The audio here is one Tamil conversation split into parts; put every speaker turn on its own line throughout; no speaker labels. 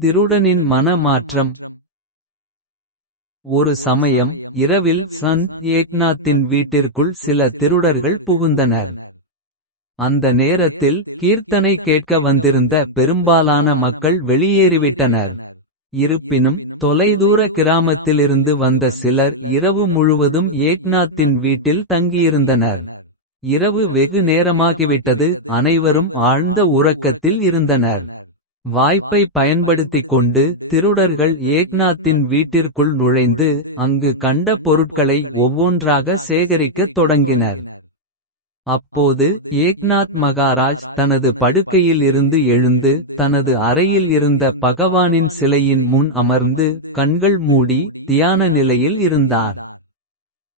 திருடனின் மன மாற்றம் ஒரு சமயம் இரவில் சந்த் ஏக்நாத்தின் வீட்டிற்குள் சில திருடர்கள் புகுந்தனர். அந்த நேரத்தில் கீர்த்தனை கேட்க வந்திருந்த பெரும்பாலான மக்கள் வெளியேறிவிட்டனர். இருப்பினும் தொலைதூர கிராமத்திலிருந்து வந்த சிலர் இரவு முழுவதும் ஏக்நாத்தின் வீட்டில் தங்கியிருந்தனர். இரவு வெகு நேரமாகிவிட்டது அனைவரும் ஆழ்ந்த உறக்கத்தில் இருந்தனர். வாய்ப்பை பயன்படுத்திக் கொண்டு திருடர்கள் ஏக்நாத்தின் வீட்டிற்குள் நுழைந்து. அங்கு கண்ட பொருட்களை ஒவ்வொன்றாக சேகரிக்கத் தொடங்கினர். அப்போது ஏக்நாத் மகாராஜ் தனது படுக்கையில் இருந்து எழுந்து. தனது அறையில் இருந்த பகவானின் சிலையின் முன் அமர்ந்து. கண்கள் மூடி தியான நிலையில் இருந்தார்.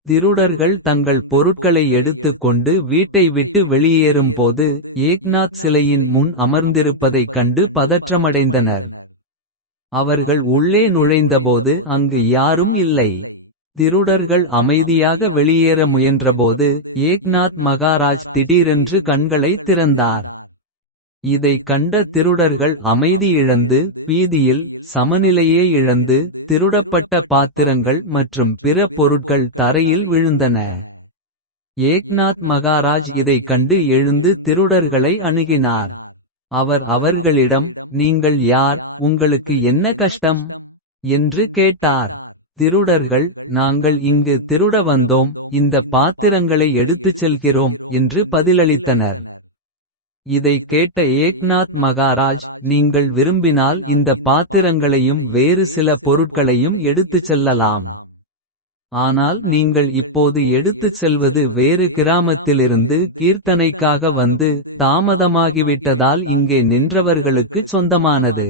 திருடர்கள் தங்கள் பொருட்களை எடுத்துக் கொண்டு வீட்டை விட்டு வெளியேறும்போது. ஏக்நாத் சிலையின் முன் அமர்ந்திருப்பதைக் கண்டு பதற்றமடைந்தனர். அவர்கள் உள்ளே நுழைந்தபோது அங்கு யாரும் இல்லை. திருடர்கள் அமைதியாக வெளியேற முயன்றபோது. ஏக்நாத் மகாராஜ் திடீரென்று கண்களை திறந்தார். இதைக் கண்ட திருடர்கள் அமைதி இழந்து பீதியில் சமநிலையே இழந்து. திருடப்பட்ட பாத்திரங்கள் மற்றும் பிற பொருட்கள் தரையில் விழுந்தன. ஏக்நாத் மகாராஜ் இதைக் கண்டு எழுந்து திருடர்களை அணுகினார். அவர் அவர்களிடம் நீங்கள் யார் உங்களுக்கு என்ன கஷ்டம். என்று கேட்டார். திருடர்கள் நாங்கள் இங்கு திருட வந்தோம். இந்த பாத்திரங்களை எடுத்துச் செல்கிறோம் என்று பதிலளித்தனர். இதைக் கேட்ட ஏக்நாத் மகாராஜ் நீங்கள் விரும்பினால் இந்த பாத்திரங்களையும் வேறு சில பொருட்களையும் எடுத்துச் செல்லலாம். ஆனால் நீங்கள் இப்போது எடுத்துச் செல்வது வேறு கிராமத்திலிருந்து கீர்த்தனைக்காக வந்து. தாமதமாகிவிட்டதால் இங்கே நின்றவர்களுக்குச் சொந்தமானது.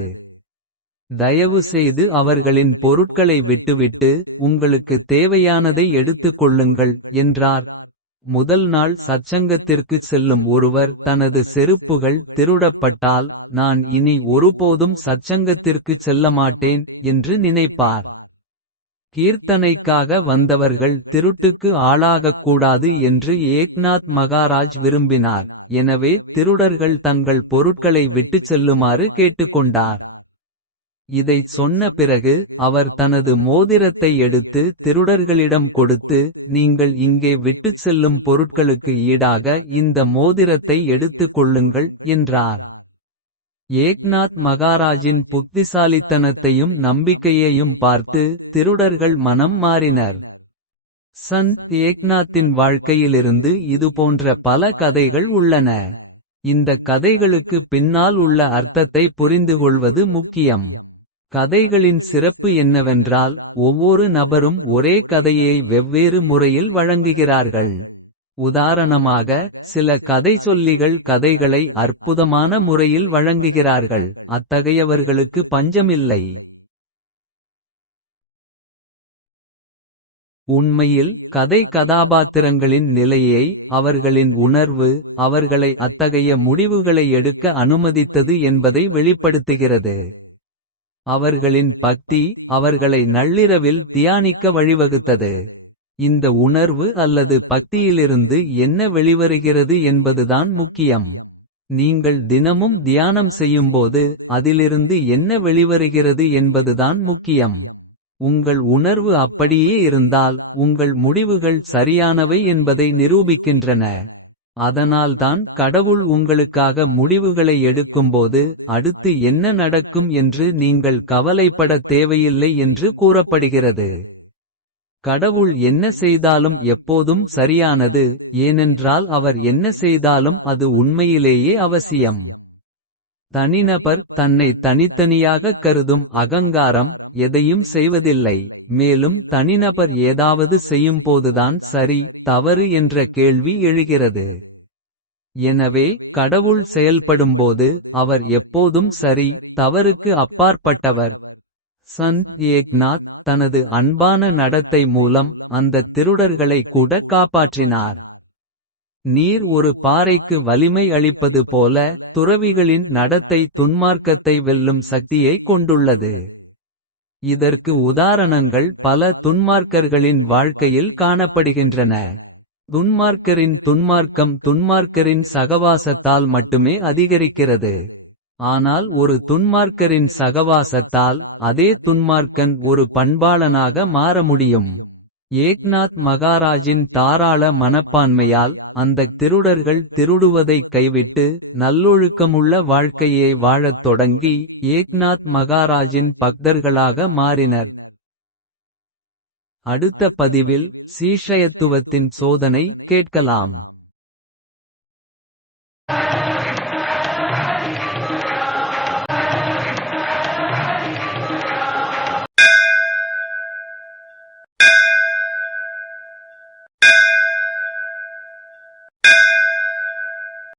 தயவு செய்து அவர்களின் பொருட்களை விட்டுவிட்டு. உங்களுக்கு தேவையானதை எடுத்துக் கொள்ளுங்கள் என்றார். முதல் நாள் சச்சங்கத்திற்குச் செல்லும் ஒருவர் தனது செருப்புகள் திருடப்பட்டால். நான் இனி ஒருபோதும் சச்சங்கத்திற்குச் செல்லமாட்டேன் என்று நினைப்பார். கீர்த்தனைக்காக வந்தவர்கள் திருட்டுக்கு ஆளாகக்கூடாது என்று ஏக்நாத் மகாராஜ் விரும்பினார். எனவே திருடர்கள் தங்கள் பொருட்களை விட்டுச் செல்லுமாறு கேட்டுக்கொண்டார். இதைச் சொன்ன பிறகு அவர் தனது மோதிரத்தை எடுத்து திருடர்களிடம் கொடுத்து. நீங்கள் இங்கே விட்டுச் செல்லும் பொருட்களுக்கு ஈடாக இந்த மோதிரத்தை எடுத்துக் கொள்ளுங்கள் என்றார். ஏக்நாத் மகாராஜின் புத்திசாலித்தனத்தையும் நம்பிக்கையையும் பார்த்து. திருடர்கள் மனம் மாறினர். சந்த் ஏக்நாத்தின் வாழ்க்கையிலிருந்து இதுபோன்ற பல கதைகள் உள்ளன. இந்த கதைகளுக்கு பின்னால் உள்ள அர்த்தத்தை புரிந்துகொள்வது முக்கியம். கதைகளின் சிறப்பு என்னவென்றால் ஒவ்வொரு நபரும் ஒரே கதையை வெவ்வேறு முறையில் வழங்குகிறார்கள். உதாரணமாக சில கதைசொல்லிகள் கதைகளை அற்புதமான முறையில் வழங்குகிறார்கள். அத்தகையவர்களுக்கு பஞ்சமில்லை. உண்மையில் கதை கதாபாத்திரங்களின் நிலையை அவர்களின் உணர்வு. அவர்களை அத்தகைய முடிவுகளை எடுக்க அனுமதித்தது என்பதை வெளிப்படுத்துகிறது. அவர்களின் பக்தி அவர்களை நள்ளிரவில் தியானிக்க வழிவகுத்தது. இந்த உணர்வு அல்லது பக்தியிலிருந்து என்ன வெளிவருகிறது என்பதுதான் முக்கியம். நீங்கள் தினமும் தியானம் செய்யும்போது அதிலிருந்து என்ன வெளிவருகிறது என்பதுதான் முக்கியம். உங்கள் உணர்வு அப்படியே இருந்தால் உங்கள் முடிவுகள் சரியானவை என்பதை நிரூபிக்கின்றன. அதனால்தான் கடவுள் உங்களுக்காக முடிவுகளை எடுக்கும்போது. அடுத்து என்ன நடக்கும் என்று நீங்கள் கவலைப்படத் தேவையில்லை என்று கூறப்படுகிறது. கடவுள் என்ன செய்தாலும் எப்போதும் சரியானது. ஏனென்றால் அவர் என்ன செய்தாலும் அது உண்மையிலேயே அவசியம். தனிநபர் தன்னை தனித்தனியாகக் கருதும் அகங்காரம். எதையும் செய்வதில்லை மேலும் தனிநபர் ஏதாவது செய்யும்போதுதான் சரி. தவறு என்ற கேள்வி எழுகிறது. எனவே கடவுள் செயல்படும்போது அவர் எப்போதும் சரி. தவறுக்கு அப்பாற்பட்டவர். சந்த் ஏக்நாத் தனது அன்பான நடத்தை மூலம். அந்த திருடர்களை கூட காப்பாற்றினார். நீர் ஒரு பாறைக்கு வலிமை அளிப்பது போல. துறவிகளின் நடத்தை துன்மார்க்கத்தை வெல்லும் சக்தியை கொண்டுள்ளது. இதற்கு உதாரணங்கள் பல துன்மார்க்கர்களின் வாழ்க்கையில் காணப்படுகின்றன. துன்மார்க்கரின் துன்மார்க்கம் துன்மார்க்கரின் சகவாசத்தால் மட்டுமே அதிகரிக்கிறது. ஆனால் ஒரு துன்மார்க்கரின் சகவாசத்தால் அதே துன்மார்க்கன் ஒரு பண்பாளனாக மாற முடியும். ஏக்நாத் மகாராஜின் தாராள மனப்பான்மையால் அந்தக் திருடர்கள் திருடுவதைக் கைவிட்டு நல்லொழுக்கமுள்ள வாழ்க்கையை வாழத் தொடங்கி ஏக்நாத் மகாராஜின் பக்தர்களாக மாறினர். அடுத்த பதிவில் சீஷயத்துவத்தின் சோதனை கேட்கலாம்.